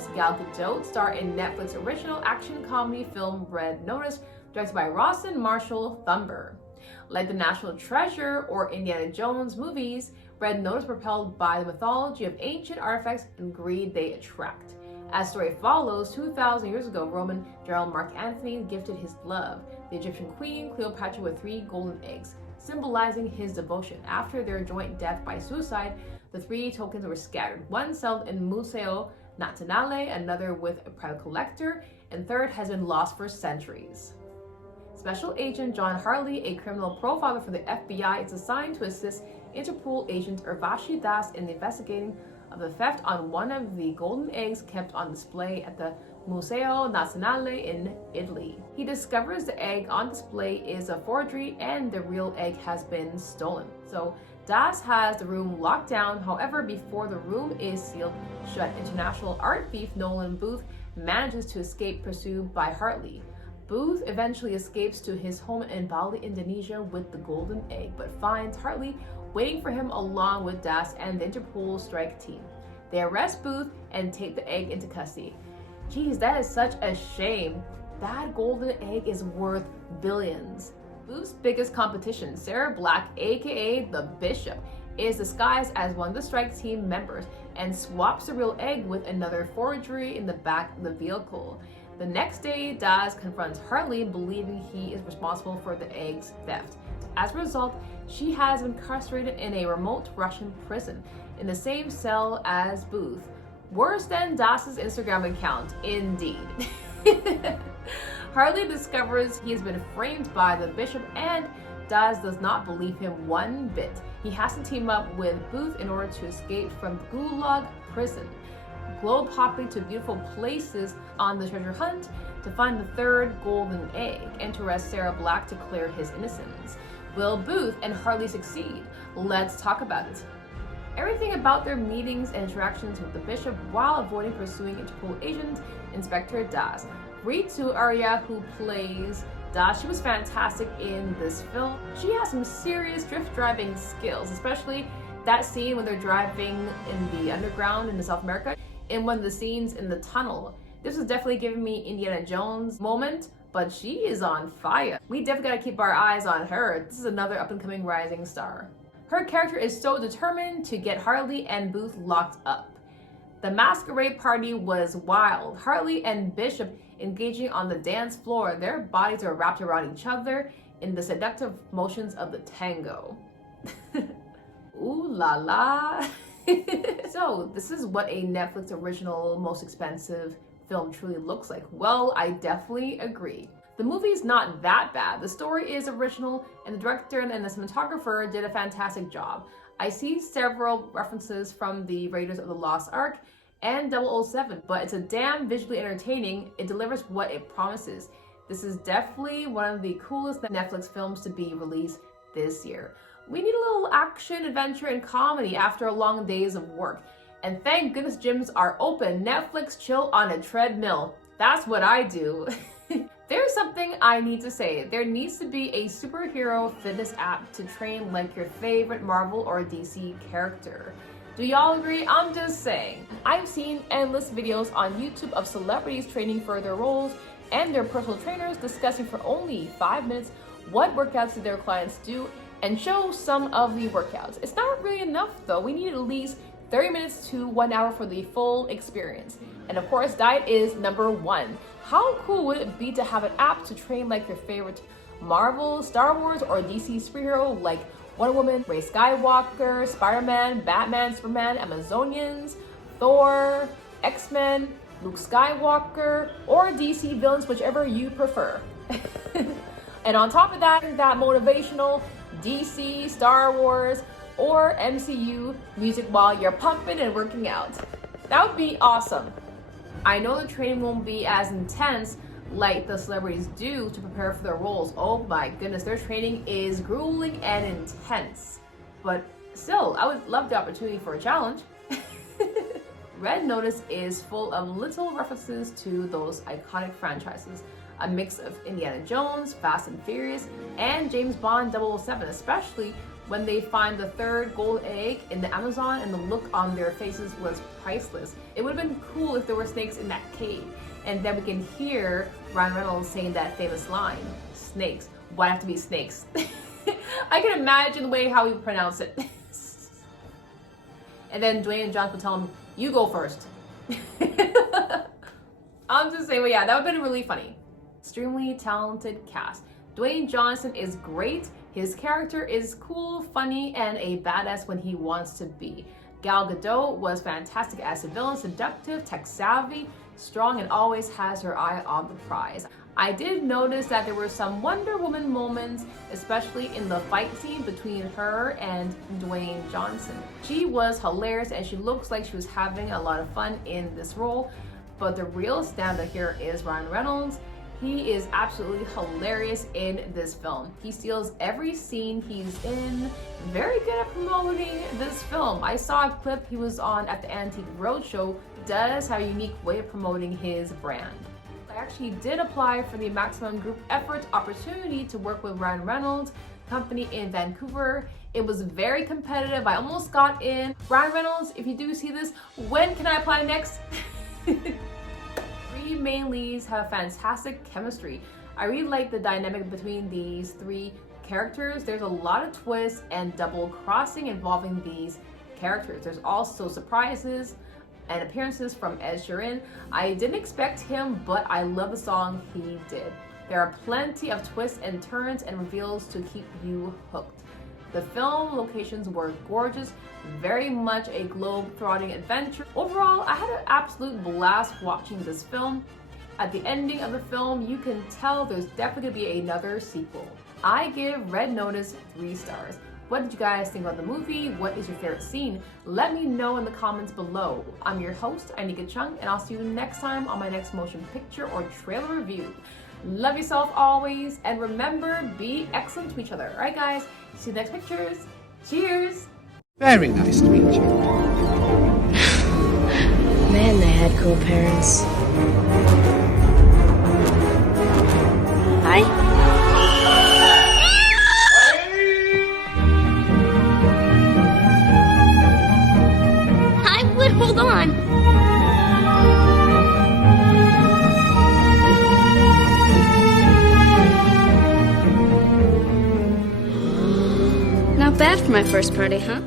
stars Gal Gadot star in Netflix original action comedy film Red Notice, directed by Rawson Marshall Thurber. Like the National Treasure or Indiana Jones movies, Red Notice propelled by the mythology of ancient artifacts and greed they attract. As the story follows, 2,000 years ago, Roman general Mark Antony gifted his love, the Egyptian queen Cleopatra, with 3 golden eggs, symbolizing his devotion. After their joint death by suicide, the 3 tokens were scattered. One sold in Museo Nazionale, another with a private collector, and third has been lost for centuries. Special Agent John Hartley, a criminal profiler for the FBI, is assigned to assist Interpol agent Urvashi in the investigating of the theft on one of the golden eggs kept on display at the Museo Nazionale in Italy. He discovers the egg on display is a forgery and the real egg has been stolen. So Das has the room locked down. However, before the room is sealed shut, international art thief Nolan Booth manages to escape pursued by Hartley. Booth eventually escapes to his home in Bali, Indonesia with the golden egg, but finds Hartley waiting for him along with Das and the Interpol strike team. They arrest Booth and take the egg into custody. Geez, that is such a shame. That golden egg is worth billions. Booth's biggest competition, Sarah Black, aka the Bishop, is disguised as one of the strike team members and swaps the real egg with another forgery in the back of the vehicle. The next day, Daz confronts Hartley, believing he is responsible for the egg's theft. As a result, she has been incarcerated in a remote Russian prison in the same cell as Booth. Worse than Daz's Instagram account, indeed. Hartley discovers he has been framed by the Bishop, and Daz does not believe him one bit. He has to team up with Booth in order to escape from Gulag prison, globe hopping to beautiful places on the treasure hunt to find the third golden egg and to arrest Sarah Black to clear his innocence. Will Booth and Hartley succeed? Let's talk about it. Everything about their meetings and interactions with the Bishop while avoiding pursuing Interpol agent Inspector Das. Ritu Arya, who plays Das, she was fantastic in this film. She has some serious drift driving skills, especially that scene when they're driving in the underground in South America, in one of the scenes in the tunnel. This was definitely giving me Indiana Jones moment, but she is on fire. We definitely gotta keep our eyes on her. This is another up-and-coming rising star. Her character is so determined to get Hartley and Booth locked up. The masquerade party was wild. Hartley and Bishop engaging on the dance floor. Their bodies are wrapped around each other in the seductive motions of the tango. Ooh la la. So this is what a Netflix original most expensive film truly looks like. Well, I definitely agree. The movie's not that bad. The story is original and the director and the cinematographer did a fantastic job. I see several references from the Raiders of the Lost Ark and 007, but it's a damn visually entertaining. It delivers what it promises. This is definitely one of the coolest Netflix films to be released this year. We need a little action, adventure, and comedy after long days of work. And thank goodness gyms are open. Netflix chill on a treadmill. That's what I do. There's something I need to say. There needs to be a superhero fitness app to train like your favorite Marvel or DC character. Do y'all agree? I'm just saying. I've seen endless videos on YouTube of celebrities training for their roles and their personal trainers discussing for only 5 minutes what workouts do their clients do and show some of the workouts. It's not really enough though. We need at least 30 minutes to 1 hour for the full experience. And of course, diet is number 1. How cool would it be to have an app to train like your favorite Marvel, Star Wars, or DC superhero like Wonder Woman, Rey Skywalker, Spider-Man, Batman, Superman, Amazonians, Thor, X-Men, Luke Skywalker, or DC villains, whichever you prefer. And on top of that motivational DC, Star Wars, or MCU music while you're pumping and working out. That would be awesome. I know the training won't be as intense like the celebrities do to prepare for their roles. Oh my goodness, their training is grueling and intense. But still, I would love the opportunity for a challenge. Red Notice is full of little references to those iconic franchises. A mix of Indiana Jones, Fast and Furious, and James Bond 007, especially when they find the third gold egg in the Amazon, and the look on their faces was priceless. It would have been cool if there were snakes in that cave. And then we can hear Ryan Reynolds saying that famous line, snakes. Why have to be snakes? I can imagine the way how he would pronounce it. And then Dwayne and John would tell him, you go first. I'm just saying, but yeah, that would have been really funny. Extremely talented cast. Dwayne Johnson is great. His character is cool, funny, and a badass when he wants to be. Gal Gadot was fantastic as a villain, seductive, tech-savvy, strong, and always has her eye on the prize. I did notice that there were some Wonder Woman moments, especially in the fight scene between her and Dwayne Johnson. She was hilarious and she looks like she was having a lot of fun in this role, but the real standout here is Ryan Reynolds. He is absolutely hilarious in this film. He steals every scene he's in. Very good at promoting this film. I saw a clip he was on at the Antique Roadshow. Does have a unique way of promoting his brand. I actually did apply for the Maximum Group Effort opportunity to work with Ryan Reynolds company in Vancouver. It was very competitive. I almost got in. Ryan Reynolds, if you do see this, when can I apply next? Three main leads have fantastic chemistry. I really like the dynamic between these three characters. There's a lot of twists and double crossing involving these characters. There's also surprises and appearances from Ed Sheeran. I didn't expect him, but I love the song he did. There are plenty of twists and turns and reveals to keep you hooked. The film locations were gorgeous, very much a globe-trotting adventure. Overall, I had an absolute blast watching this film. At the ending of the film, you can tell there's definitely gonna be another sequel. I give Red Notice 3 stars. What did you guys think about the movie? What is your favorite scene? Let me know in the comments below. I'm your host, Anika Chung, and I'll see you next time on my next motion picture or trailer review. Love yourself always, and remember, be excellent to each other. Alright guys, see you next pictures. Cheers! Very nice to meet you. Man, they had cool parents. Hi. Hold on. Not bad for my first party, huh?